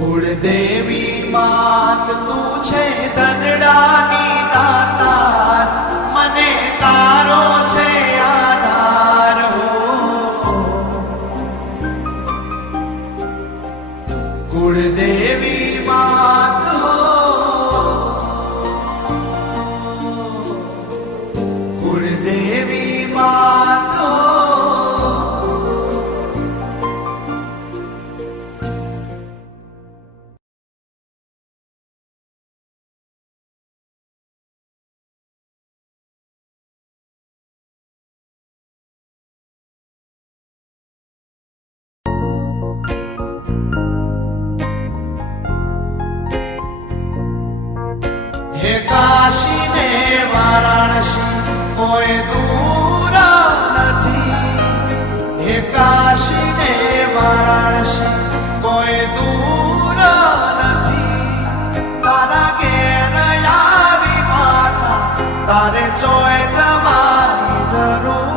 કુળદેવી માત તું છે ધનડાની દાતાર, મને તારો છે આધાર હો. કુળદેવી માત હો, કુળદેવી માત હો. હે કાશી ને વારાણસી કોઈ દૂર નથી, હે કાશી ને વારાણસી કોઈ દૂર નથી. તારા ઘેર આવી માતા તારે જોઈ જવાની જરૂર